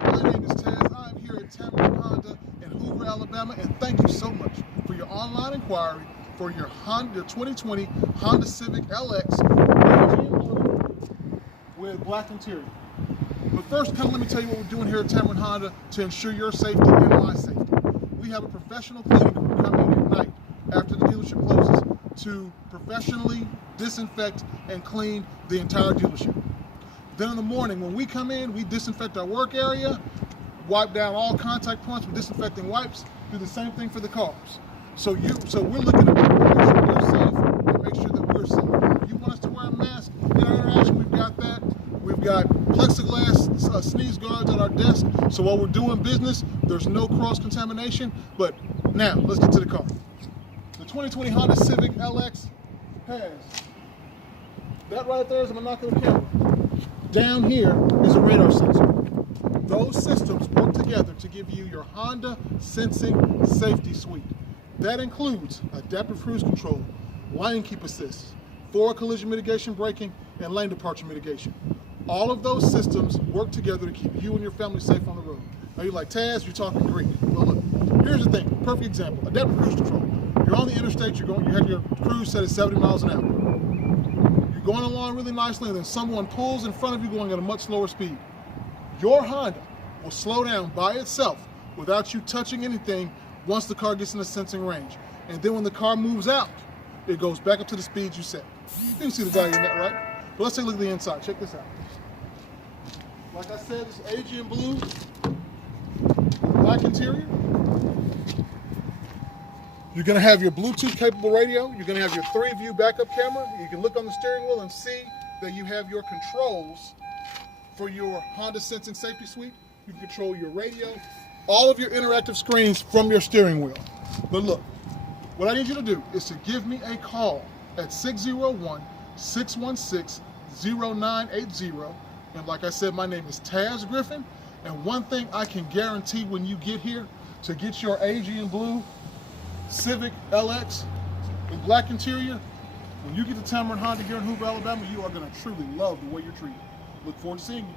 My name is Taz. I am here at Tameron Honda in Hoover, Alabama, and thank you so much for your online inquiry for your 2020 Honda Civic LX with black interior. But first, let me tell you what we're doing here at Tameron Honda to ensure your safety and my safety. We have a professional cleaning crew coming in at night after the dealership closes to professionally disinfect and clean the entire dealership. Then in the morning, when we come in, we disinfect our work area, wipe down all contact points with disinfecting wipes, do the same thing for the cars. So we're looking at make sure you're safe and make sure that we're safe. If you want us to wear a mask in our interaction, we've got that. We've got plexiglass sneeze guards at our desk, so while we're doing business, there's no cross-contamination. But now, let's get to the car. The 2020 Honda Civic LX has, that right there is a monocular camera. Down here is a radar sensor. Those systems work together to give you your Honda Sensing Safety Suite. That includes adaptive cruise control, lane keep assist, forward collision mitigation braking, and lane departure mitigation. All of those systems work together to keep you and your family safe on the road. Now you're like, Taz, you're talking Greek. Well, look, here's the thing, perfect example, adaptive cruise control. You're on the interstate, you have your cruise set at 70 miles an hour. Going along really nicely, and then someone pulls in front of you going at a much slower speed. Your Honda will slow down by itself without you touching anything once the car gets in the sensing range. And then when the car moves out, it goes back up to the speed you set. You can see the value in that, right? But let's take a look at the inside. Check this out. Like I said, it's Aalliyah blue, black interior. You're going to have your Bluetooth capable radio. You're going to have your 3-view backup camera. You can look on the steering wheel and see that you have your controls for your Honda Sensing Safety Suite. You can control your radio, all of your interactive screens from your steering wheel. But look, what I need you to do is to give me a call at 601-616-0980. And like I said, my name is Taz Griffin. And one thing I can guarantee when you get here, to get your Aalliyah blue Civic LX with black interior, when you get to Tameron Honda here in Hoover, Alabama, you are going to truly love the way you're treated. Look forward to seeing you.